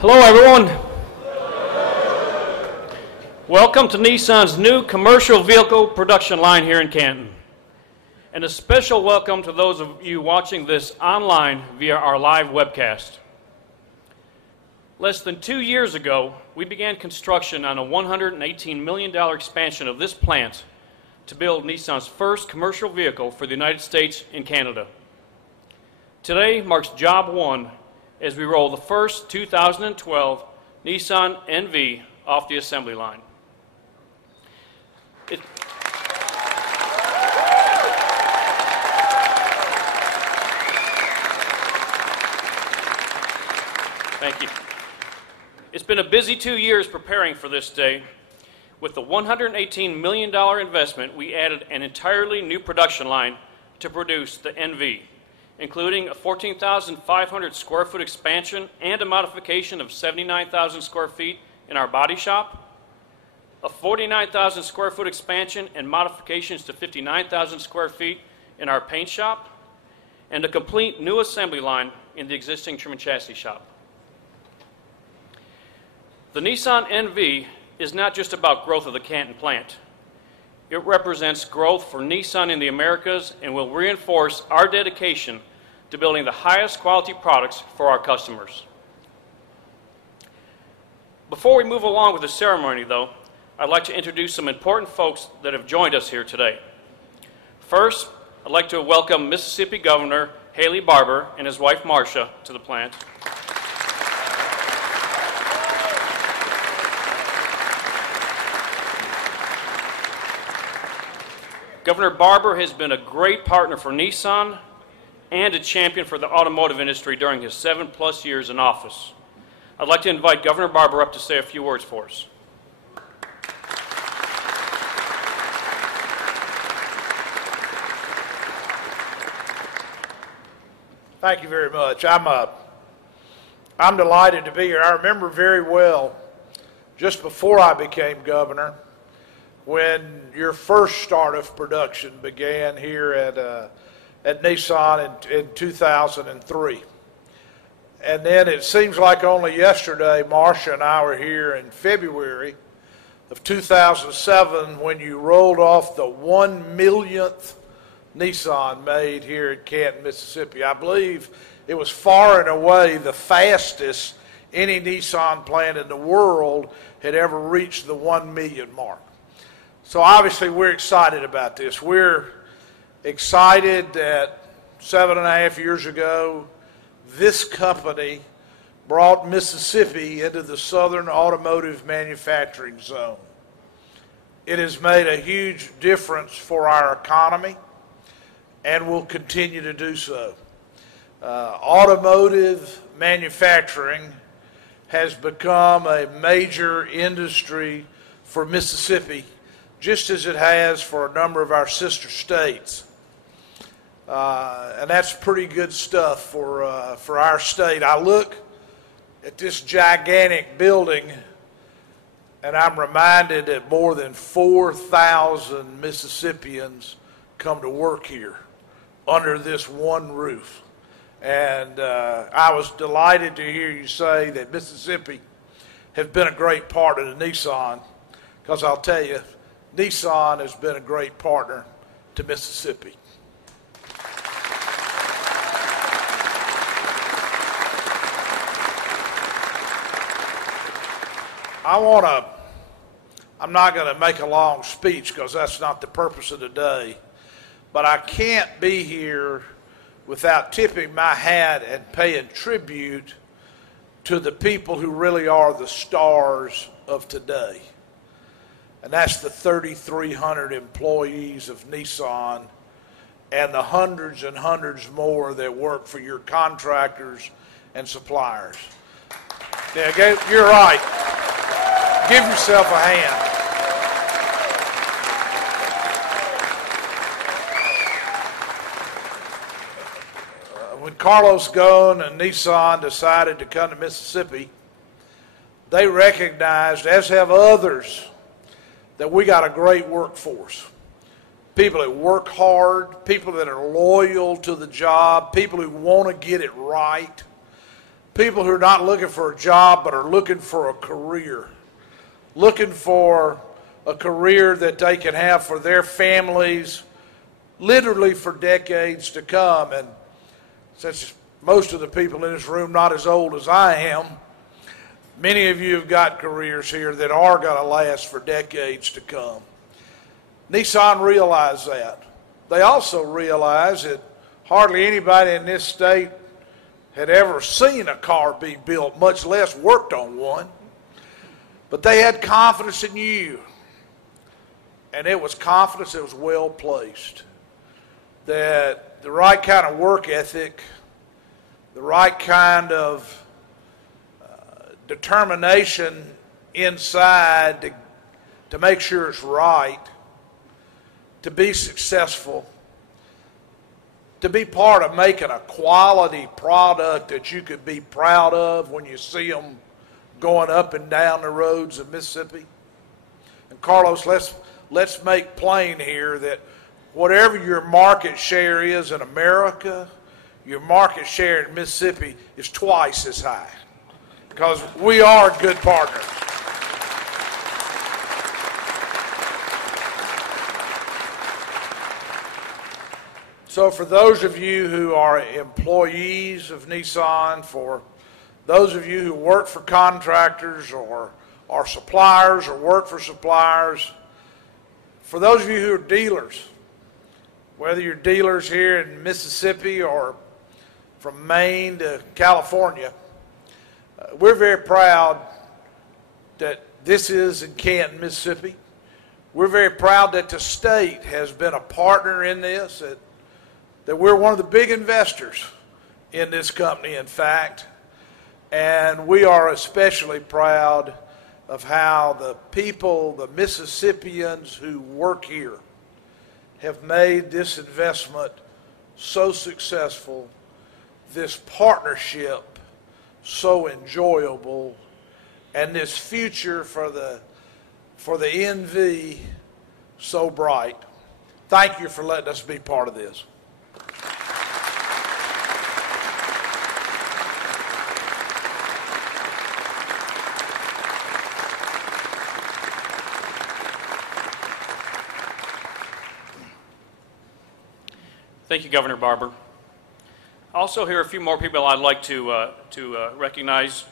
Hello everyone. Welcome to Nissan's new commercial vehicle production line here in Canton. And a special welcome to those of you watching this online via our live webcast. Less than 2 years ago, we began construction on a $118 million expansion of this plant to build Nissan's first commercial vehicle for the United States and Canada. Today marks job one as we roll the first 2012 Nissan NV off the assembly line. Thank you. It's been a busy 2 years preparing for this day. With the $118 million investment, we added an entirely new production line to produce the NV, including a 14,500 square foot expansion and a modification of 79,000 square feet in our body shop, a 49,000 square foot expansion and modifications to 59,000 square feet in our paint shop, and a complete new assembly line in the existing trim and chassis shop. The Nissan NV is not just about growth of the Canton plant. It represents growth for Nissan in the Americas and will reinforce our dedication to building the highest quality products for our customers. Before we move along with the ceremony, though, I'd like to introduce some important folks that have joined us here today. First, I'd like to welcome Mississippi Governor Haley Barbour and his wife Marcia to the plant. Governor Barbour has been a great partner for Nissan and a champion for the automotive industry during his 7+ years in office. I'd like to invite Governor Barbour up to say a few words for us. Thank you very much. I'm delighted to be here. I remember very well, just before I became governor, when your first start of production began here at Nissan in 2003. And then it seems like only yesterday, Marcia and I were here in February of 2007 when you rolled off the 1 millionth Nissan made here in Canton, Mississippi. I believe it was far and away the fastest any Nissan plant in the world had ever reached the 1 million mark. So obviously we're excited about this. We're excited that 7.5 years ago, this company brought Mississippi into the Southern Automotive Manufacturing Zone. It has made a huge difference for our economy and will continue to do so. Automotive manufacturing has become a major industry for Mississippi, just as it has for a number of our sister states. And that's pretty good stuff for our state. I look at this gigantic building and I'm reminded that more than 4,000 Mississippians come to work here under this one roof. And I was delighted to hear you say that Mississippi has been a great partner to Nissan, because I'll tell you, Nissan has been a great partner to Mississippi. I'm not going to make a long speech because that's not the purpose of the day, but I can't be here without tipping my hat and paying tribute to the people who really are the stars of today. And that's the 3,300 employees of Nissan and the hundreds and hundreds more that work for your contractors and suppliers. Yeah, you're right. Give yourself a hand. When Carlos Ghosn and Nissan decided to come to Mississippi, they recognized, as have others, that we got a great workforce. People that work hard, people that are loyal to the job, people who want to get it right. people who are not looking for a job but are looking for a career, looking for a career that they can have for their families literally for decades to come. And since most of the people in this room not as old as I am, many of you have got careers here that are going to last for decades to come. Nissan realized that. They also realized that hardly anybody in this state had ever seen a car be built, much less worked on one. But they had confidence in you. And it was confidence that was well placed. That the right kind of work ethic, the right kind of determination inside to make sure it's right, to be successful, to be part of making a quality product that you could be proud of when you see them going up and down the roads of Mississippi. And Carlos, let's make plain here that whatever your market share is in America, your market share in Mississippi is twice as high, because we are good partners. So for those of you who are employees of Nissan, for those of you who work for contractors or are suppliers or work for suppliers, for those of you who are dealers, whether you're dealers here in Mississippi or from Maine to California, we're very proud that this is in Canton, Mississippi. We're very proud that the state has been a partner in this, that we're one of the big investors in this company, in fact. And we are especially proud of how the people, the Mississippians who work here, have made this investment so successful, this partnership so enjoyable, and this future for the NV so bright. Thank you for letting us be part of this. Thank you, Governor Barbour. Also here are a few more people I'd like to recognize.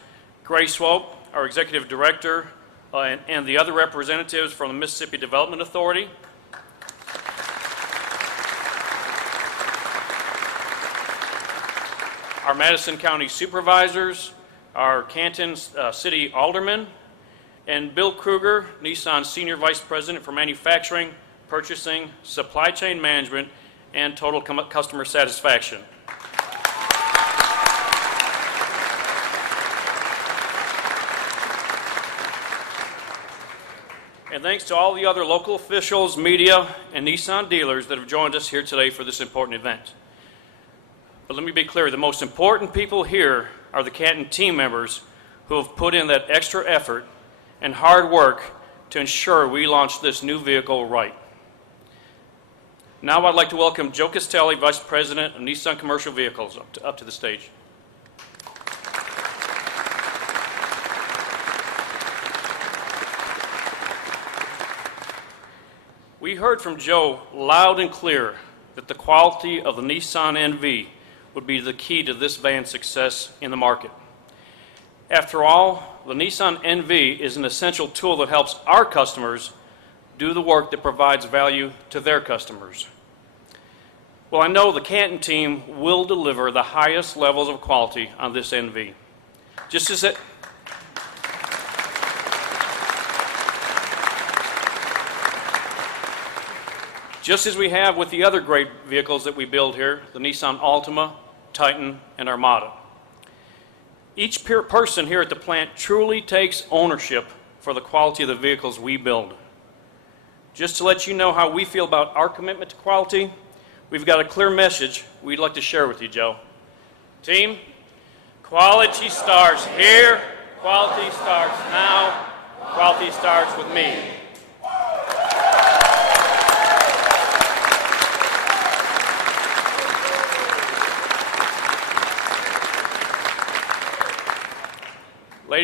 Grace Swoope, our Executive Director, and the other representatives from the Mississippi Development Authority. Our Madison County Supervisors, our Canton City Alderman, and Bill Krueger, Nissan's Senior Vice President for Manufacturing, Purchasing, Supply Chain Management, and Total Customer Satisfaction. And thanks to all the other local officials, media, and Nissan dealers that have joined us here today for this important event. But let me be clear, the most important people here are the Canton team members who have put in that extra effort and hard work to ensure we launch this new vehicle right. Now I'd like to welcome Joe Castelli, Vice President of Nissan Commercial Vehicles, up to the stage. We heard from Joe loud and clear that the quality of the Nissan NV would be the key to this van's success in the market. After all, the Nissan NV is an essential tool that helps our customers do the work that provides value to their customers. Well, I know the Canton team will deliver the highest levels of quality on this NV. Just as we have with the other great vehicles that we build here, the Nissan Altima, Titan, and Armada. Each person here at the plant truly takes ownership for the quality of the vehicles we build. Just to let you know how we feel about our commitment to quality, we've got a clear message we'd like to share with you, Joe. Team, quality starts here, quality starts now, quality starts with me.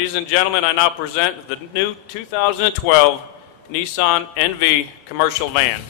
Ladies and gentlemen, I now present the new 2012 Nissan NV commercial van.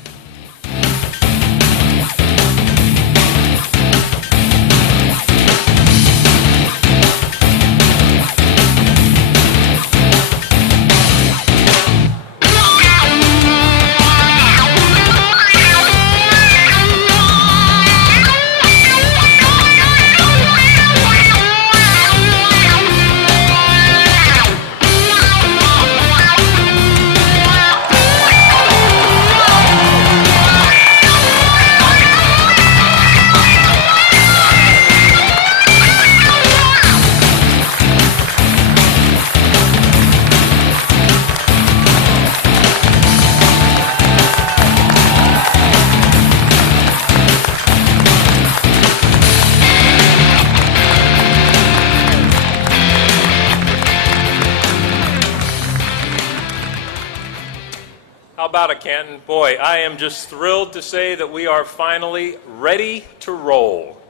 How about it, Canton? Boy, I am just thrilled to say that we are finally ready to roll.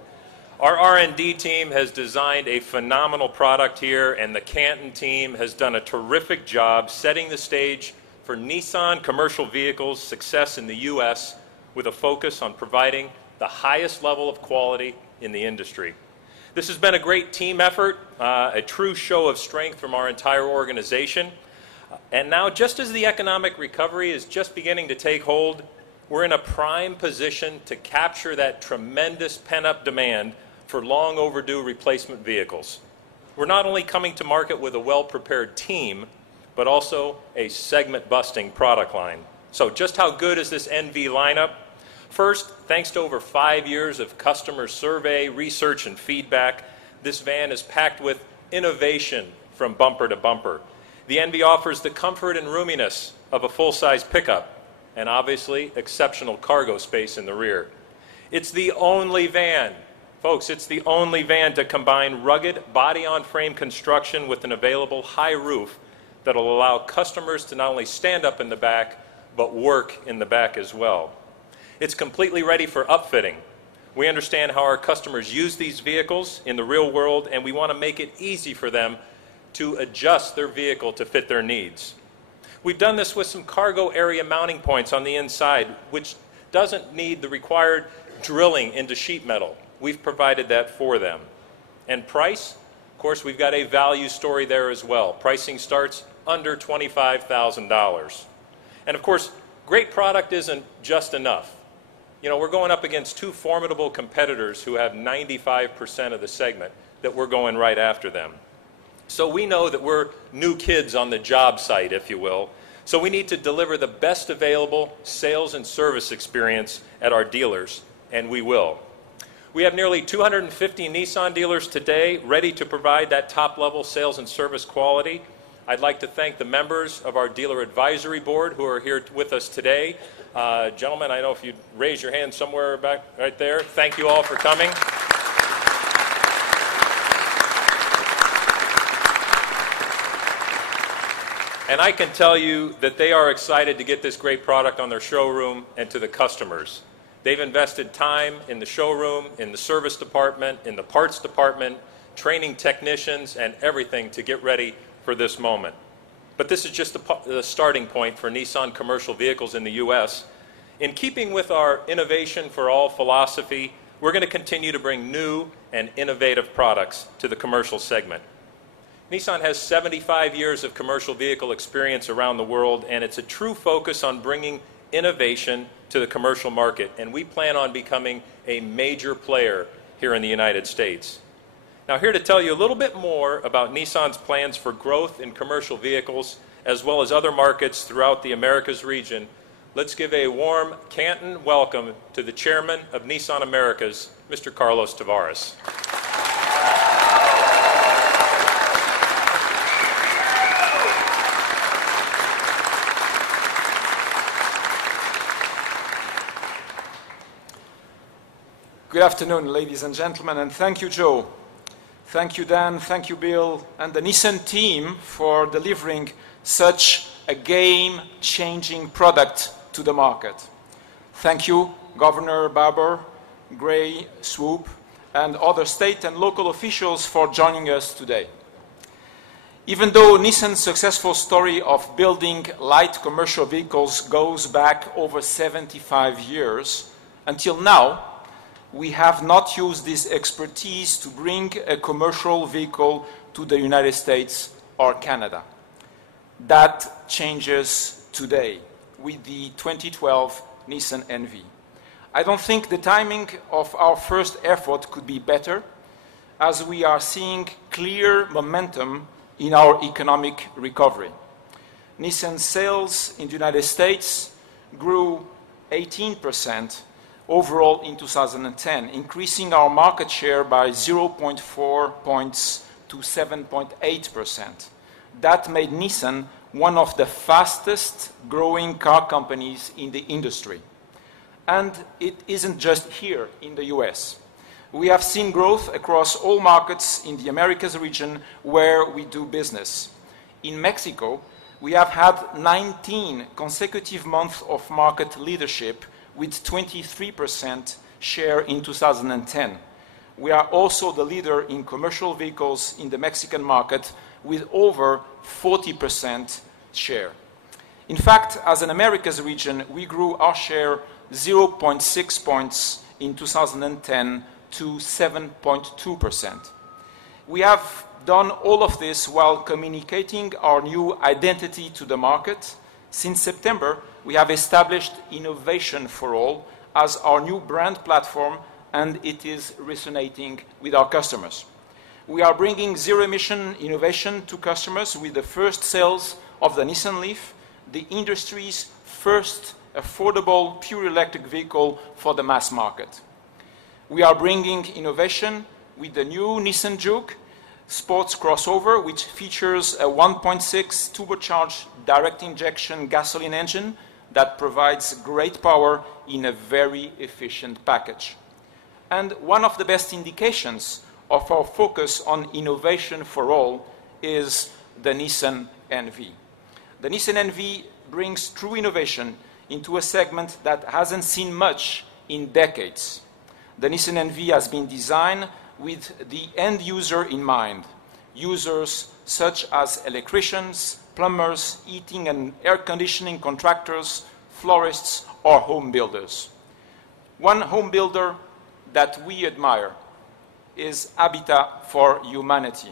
Our R&D team has designed a phenomenal product here, and the Canton team has done a terrific job setting the stage for Nissan commercial vehicles success in the U.S. with a focus on providing the highest level of quality in the industry. This has been a great team effort, a true show of strength from our entire organization. And now, just as the economic recovery is just beginning to take hold, we're in a prime position to capture that tremendous pent-up demand for long overdue replacement vehicles. We're not only coming to market with a well-prepared team, but also a segment-busting product line. So just how good is this NV lineup? First, thanks to over 5 years of customer survey, research, and feedback, this van is packed with innovation from bumper to bumper. The NV offers the comfort and roominess of a full-size pickup, and obviously exceptional cargo space in the rear. It's the only van, folks, it's the only van to combine rugged body-on-frame construction with an available high roof that will allow customers to not only stand up in the back, but work in the back as well. It's completely ready for upfitting. We understand how our customers use these vehicles in the real world, and we want to make it easy for them to adjust their vehicle to fit their needs. We've done this with some cargo area mounting points on the inside, which doesn't need the required drilling into sheet metal. We've provided that for them. And price? Of course, we've got a value story there as well. Pricing starts under $25,000. And of course, great product isn't just enough. You know, we're going up against two formidable competitors who have 95% of the segment that we're going right after them. So we know that we're new kids on the job site, if you will. So we need to deliver the best available sales and service experience at our dealers, and we will. We have nearly 250 Nissan dealers today ready to provide that top-level sales and service quality. I'd like to thank the members of our dealer advisory board who are here with us today. Gentlemen, I don't know if you'd raise your hand somewhere back right there. Thank you all for coming. And I can tell you that they are excited to get this great product on their showroom and to the customers. They've invested time in the showroom, in the service department, in the parts department, training technicians, and everything to get ready for this moment. But this is just the starting point for Nissan commercial vehicles in the U.S. In keeping with our innovation for all philosophy, we're going to continue to bring new and innovative products to the commercial segment. Nissan has 75 years of commercial vehicle experience around the world, and it's a true focus on bringing innovation to the commercial market, and we plan on becoming a major player here in the United States. Now, here to tell you a little bit more about Nissan's plans for growth in commercial vehicles, as well as other markets throughout the Americas region, let's give a warm Canton welcome to the chairman of Nissan Americas, Mr. Carlos Tavares. Good afternoon, ladies and gentlemen, and thank you, Joe. Thank you, Dan, thank you, Bill, and the Nissan team for delivering such a game-changing product to the market. Thank you, Governor Barbour, Gray, Swoope, and other state and local officials for joining us today. Even though Nissan's successful story of building light commercial vehicles goes back over 75 years, until now, we have not used this expertise to bring a commercial vehicle to the United States or Canada. That changes today with the 2012 Nissan NV. I don't think the timing of our first effort could be better, as we are seeing clear momentum in our economic recovery. Nissan sales in the United States grew 18% overall in 2010, increasing our market share by 0.4 points to 7.8%. That made Nissan one of the fastest growing car companies in the industry. And it isn't just here in the US. We have seen growth across all markets in the Americas region where we do business. In Mexico, we have had 19 consecutive months of market leadership with 23% share in 2010. We are also the leader in commercial vehicles in the Mexican market with over 40% share. In fact, as an Americas region, we grew our share 0.6 points in 2010 to 7.2%. We have done all of this while communicating our new identity to the market. Since September, we have established Innovation for All as our new brand platform, and it is resonating with our customers. We are bringing zero-emission innovation to customers with the first sales of the Nissan Leaf, the industry's first affordable pure electric vehicle for the mass market. We are bringing innovation with the new Nissan Juke sports crossover, which features a 1.6 turbocharged direct injection gasoline engine that provides great power in a very efficient package. And one of the best indications of our focus on innovation for all is the Nissan NV. The Nissan NV brings true innovation into a segment that hasn't seen much in decades. The Nissan NV has been designed with the end user in mind, users such as electricians, plumbers, heating and air conditioning contractors, florists, or home builders. One home builder that we admire is Habitat for Humanity.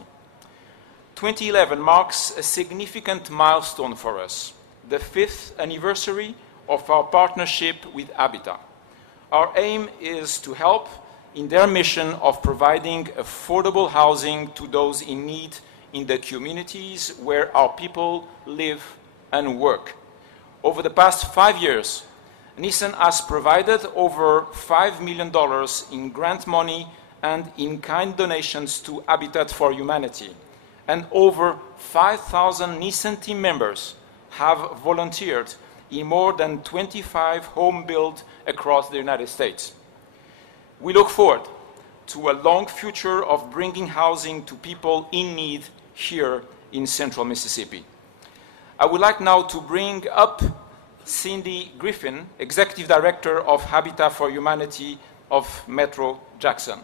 2011 marks a significant milestone for us, the 5th anniversary of our partnership with Habitat. Our aim is to help in their mission of providing affordable housing to those in need in the communities where our people live and work. Over the past 5 years, Nissan has provided over $5 million in grant money and in-kind donations to Habitat for Humanity, and over 5,000 Nissan team members have volunteered in more than 25 home builds across the United States. We look forward to a long future of bringing housing to people in need here in central Mississippi. I would like now to bring up Cindy Griffin, Executive Director of Habitat for Humanity of Metro Jackson.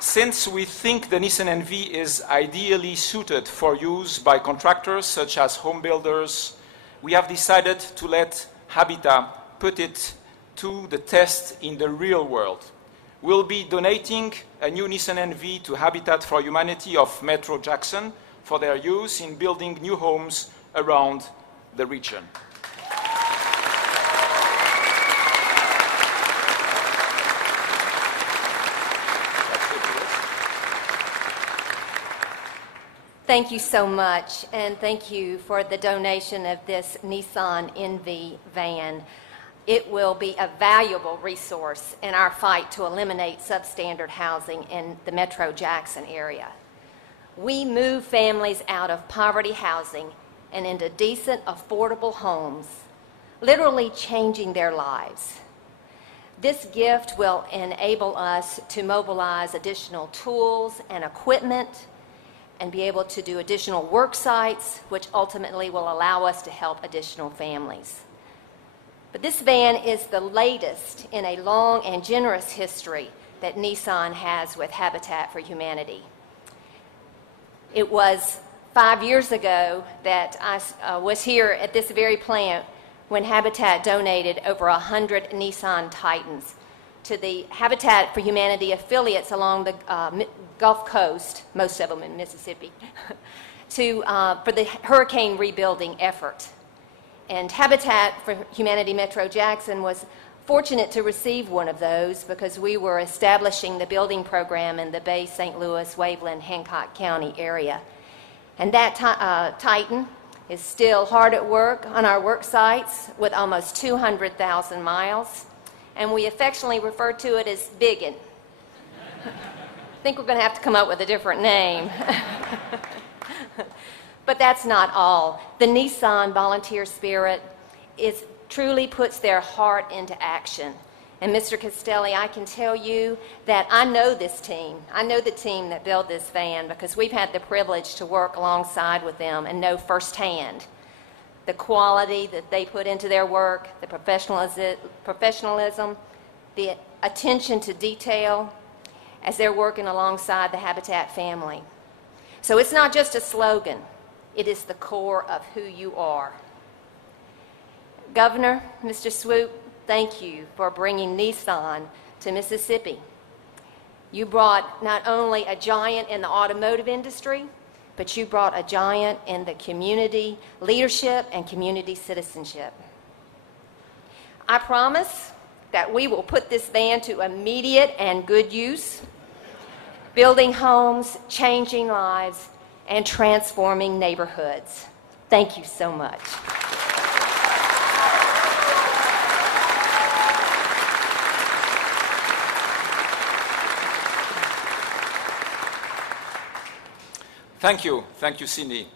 Since we think the Nissan NV is ideally suited for use by contractors such as home builders, we have decided to let Habitat put it to the test in the real world. We'll be donating a new Nissan NV to Habitat for Humanity of Metro Jackson for their use in building new homes around the region. Thank you so much, and thank you for the donation of this Nissan NV van. It will be a valuable resource in our fight to eliminate substandard housing in the Metro Jackson area. We move families out of poverty housing and into decent, affordable homes, literally changing their lives. This gift will enable us to mobilize additional tools and equipment and be able to do additional work sites, which ultimately will allow us to help additional families. But this van is the latest in a long and generous history that Nissan has with Habitat for Humanity. It was 5 years ago that I was here at this very plant when Habitat donated over 100 Nissan Titans to the Habitat for Humanity affiliates along the Gulf Coast, most of them in Mississippi, for the hurricane rebuilding effort. And Habitat for Humanity Metro Jackson was fortunate to receive one of those because we were establishing the building program in the Bay St. Louis, Waveland, Hancock County area. And that Titan is still hard at work on our work sites with almost 200,000 miles. And we affectionately refer to it as Biggin. I think we're going to have to come up with a different name. But that's not all. The Nissan volunteer spirit truly puts their heart into action. And Mr. Castelli, I can tell you that I know this team. I know the team that built this van because we've had the privilege to work alongside with them and know firsthand the quality that they put into their work, the professionalism, the attention to detail as they're working alongside the Habitat family. So it's not just a slogan. It is the core of who you are. Governor, Mr. Swoope, thank you for bringing Nissan to Mississippi. You brought not only a giant in the automotive industry, but you brought a giant in the community leadership and community citizenship. I promise that we will put this van to immediate and good use, building homes, changing lives, and transforming neighborhoods. Thank you so much. Thank you, Cindy.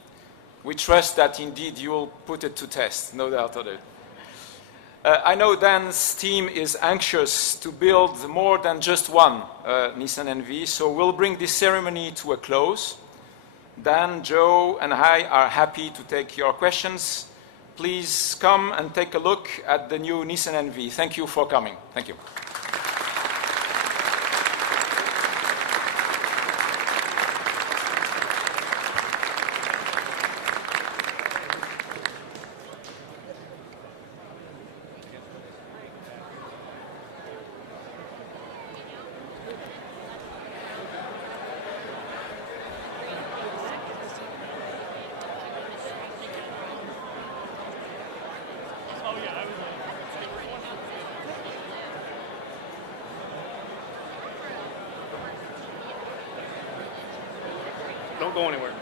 We trust that indeed you will put it to test, no doubt about it. I know Dan's team is anxious to build more than just one Nissan NV, so we'll bring this ceremony to a close. Dan, Joe, and I are happy to take your questions. Please come and take a look at the new Nissan NV. Thank you for coming. Thank you. Don't go anywhere.